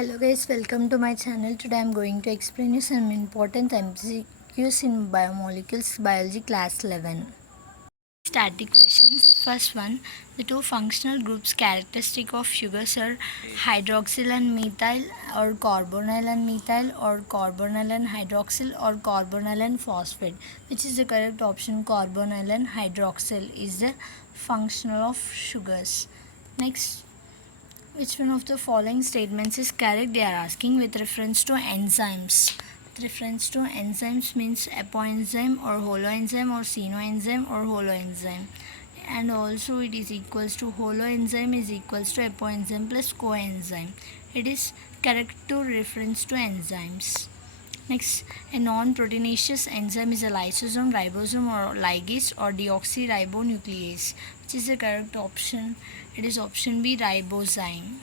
Hello guys, welcome to my channel. Today I am going to explain you some important MCQs in biomolecules biology class 11. Static questions. First one, the two functional groups characteristic of sugars are hydroxyl and methyl, or carbonyl and methyl, or carbonyl and hydroxyl, or carbonyl and phosphate. Which is the correct option? Carbonyl and hydroxyl is the functional of sugars. Next, which one of the following statements is correct? They are asking with reference to enzymes. With reference to enzymes means apoenzyme or holoenzyme or sinoenzyme or holoenzyme. And also it is equals to holoenzyme is equals to apoenzyme plus coenzyme. It is correct to reference to enzymes. Next, a non-proteinaceous enzyme is a lysosome, ribosome or ligase or deoxyribonuclease. Which is the correct option? It is option B, ribozyme.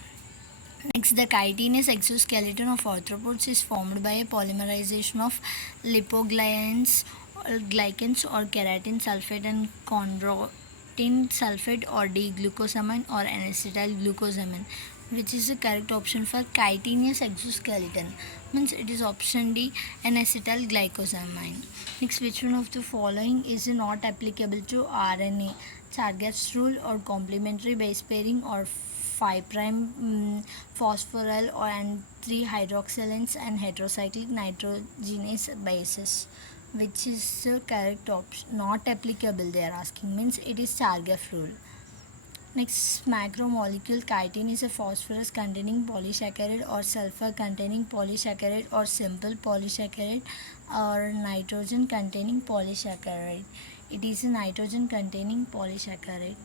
Next, the chitinous exoskeleton of arthropods is formed by a polymerization of lipoglycans or keratin sulfate and chondroitin sulfate or D-glucosamine or N-acetylglucosamine. Which is the correct option for chitinous exoskeleton? Means it is option D, N-acetylglycosamine. Next, which one of the following is not applicable to RNA? Chargaff's rule or complementary base pairing or 5' phosphoryl and 3 hydroxylanes and heterocyclic nitrogenase bases. Which is the correct option? Not applicable they are asking, means it is Chargaff rule. Next, macromolecule chitin is a phosphorus containing polysaccharide or sulfur containing polysaccharide or simple polysaccharide or nitrogen containing polysaccharide. It is a nitrogen containing polysaccharide.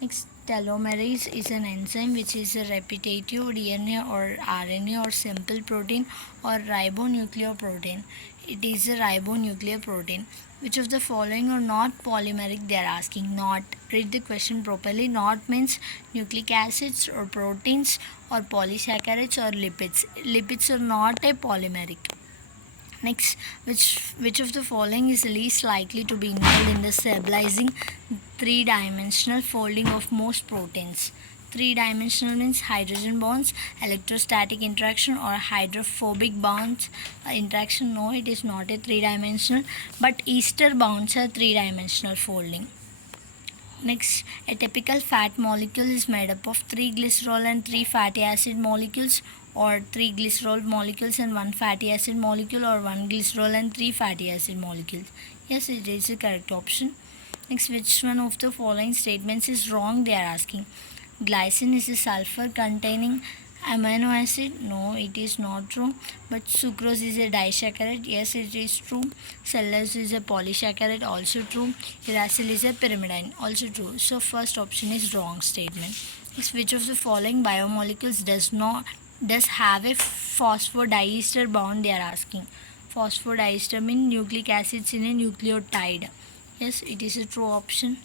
Next, telomerase is an enzyme which is a repetitive DNA or RNA or simple protein or ribonucleoprotein. It is a ribonucleoprotein. Which of the following are not polymeric? They are asking. Not. Read the question properly. Not means nucleic acids or proteins or polysaccharides or lipids. Lipids are not a polymeric. Next, which of the following is least likely to be involved in the stabilizing three-dimensional folding of most proteins? Three-dimensional means hydrogen bonds, electrostatic interaction or hydrophobic bonds interaction. No, it is not a three-dimensional, but ester bonds are three-dimensional folding. Next, a typical fat molecule is made up of 3 glycerol and 3 fatty acid molecules, or 3 glycerol molecules and 1 fatty acid molecule, or 1 glycerol and 3 fatty acid molecules. Yes, it is the correct option. Next, which one of the following statements is wrong? They are asking. Glycine is a sulfur containing amino acid. No, it is not true. But sucrose is a disaccharide. Yes, it is true. Cellulose is a polysaccharide. Also true. Uracil is a pyrimidine. Also true. So first option is wrong statement. Next, which of the following biomolecules does have a phosphodiester bond? They are asking. Phosphodiester means nucleic acids in a nucleotide. Yes, it is a true option.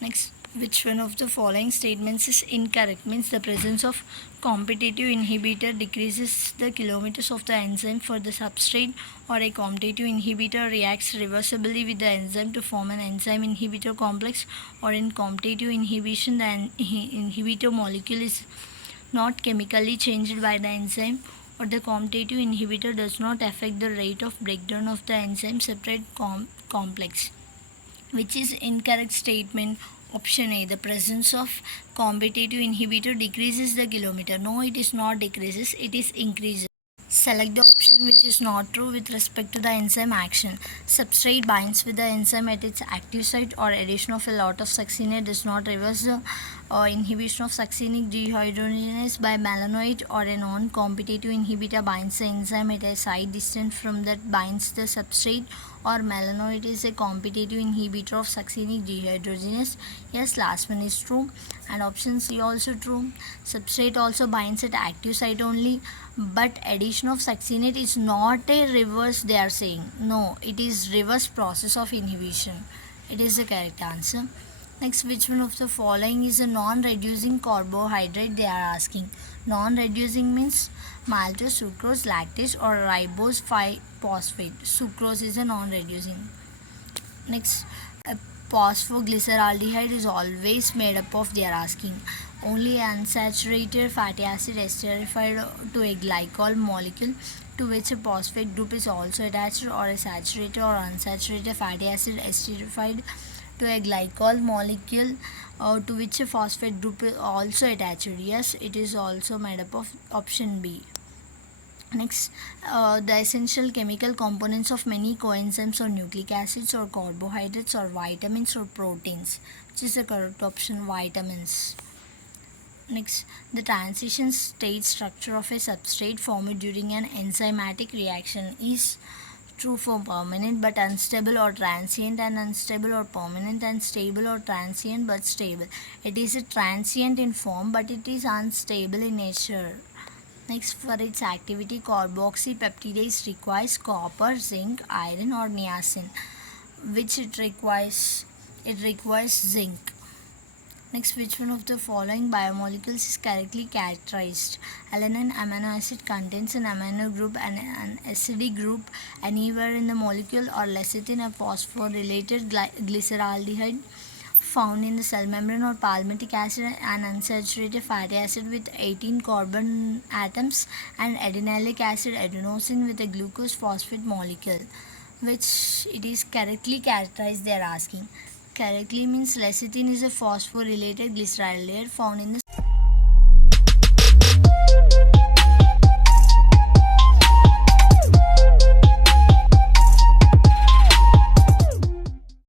Next, which one of the following statements is incorrect? Means the presence of competitive inhibitor decreases the kilometers of the enzyme for the substrate, or a competitive inhibitor reacts reversibly with the enzyme to form an enzyme inhibitor complex, or in competitive inhibition the inhibitor molecule is not chemically changed by the enzyme, or the competitive inhibitor does not affect the rate of breakdown of the enzyme separate complex. Which is incorrect statement? Option A, the presence of competitive inhibitor decreases the kilometer. No, it is not decreases, it is increases. Select the option which is not true with respect to the enzyme action. Substrate binds with the enzyme at its active site, or addition of a lot of succinate does not reverse the inhibition of succinic dehydrogenase by malanoid, or a non-competitive inhibitor binds the enzyme at a site distant from that binds the substrate, or malanoid is a competitive inhibitor of succinic dehydrogenase. Yes, last one is true. And option C also true. Substrate also binds at active site only, but addition of succinate is not a reverse they are saying. No, it is reverse process of inhibition. It is the correct answer. Next, which one of the following is a non-reducing carbohydrate? They are asking. Non-reducing means maltose, sucrose, lactase or ribose 5-phosphate. Sucrose is a non-reducing. Next, a phosphoglyceraldehyde is always made up of, they are asking, Only unsaturated fatty acid esterified to a glycol molecule to which a phosphate group is also attached, or a saturated or unsaturated fatty acid esterified to a glycol molecule to which a phosphate group is also attached. Yes, it is also made up of option B. Next, the essential chemical components of many coenzymes or nucleic acids or carbohydrates or vitamins or proteins, which is the correct option, vitamins. Next, the transition state structure of a substrate formed during an enzymatic reaction is true for permanent but unstable or transient, and unstable or permanent, and stable or transient but stable. It is a transient in form but it is unstable in nature. Next, for its activity, carboxypeptidase requires copper, zinc, iron, or niacin, which it requires. It requires zinc. Next, which one of the following biomolecules is correctly characterized? Alanine amino acid contains an amino group and an acidic group anywhere in the molecule, or lecithin, a phosphorylated glyceraldehyde found in the cell membrane, or palmitic acid, an unsaturated fatty acid with 18 carbon atoms, and adenylate acid, adenosine, with a glucose phosphate molecule. Which it is correctly characterized, they are asking. Correctly means lecithin is a phosphorylated glyceraldehyde found in the